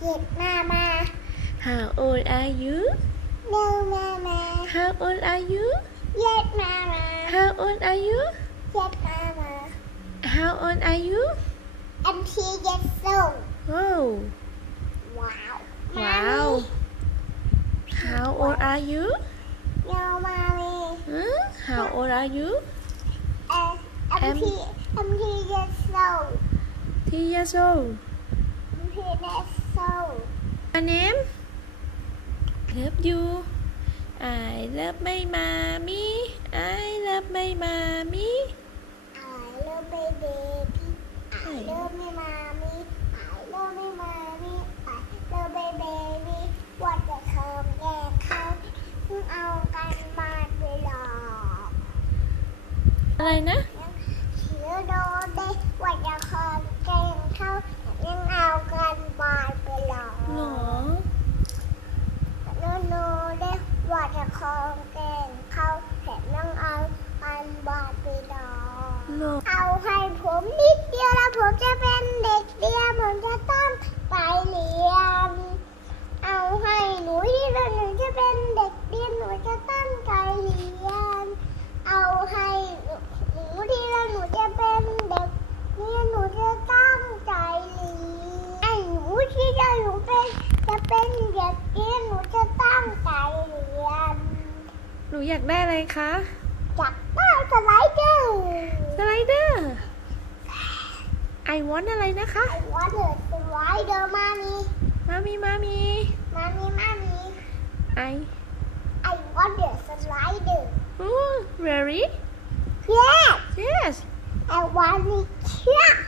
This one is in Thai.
Yes, Mama. How old are you No, Mama. How old are you Yes, Mama. How old are you Yes, Mama. How old are you I'm three years old. Oh Wow. Wow How old are you No, Mommy. huh? How old are you Uh, I'm Em- three, I'm three years old. Three years old I'm three years old. My name Love you I love my mommy I love my mommy I love my baby. I Hey. love my mommy. I love my mommy. I love my baby. ว่าจะเคิมแย่เขามึงเอากันมาไปหลอกอะไรนะ เชื่อโดนได้ว่าจะเคิมแกล้งเขายังเอากันมาไปหลอก หรอ โนโนได้ ว่าจะเคิมแกล้งเขาแต่ยังเอากันมาไปหลอกหรอเอาให้ผมนิดเดียวแล้วผมจะเป็นเด็กเดียวผมจะต้องไปเรียน เอาให้หนูที่แล้วหนูจะเป็นเด็กเรียนหนูจะตั้งใจเรียน เอาให้หนูที่แล้วหนูจะเป็นเด็กเรียนหนูจะตั้งใจเรียนไอ้หนูที่แล้วหนูเป็นจะเป็นเด็กเรียนหนูจะตั้งใจเรียน ห นูอยากได้อะไรคะจากได้สไลเดอร์ สไลเดอร์ I want อะไรนะคะ I want a slider, mommy. มามีมามี Mommy, mommy. I I want a slider. oh really Yes, yes I want it here.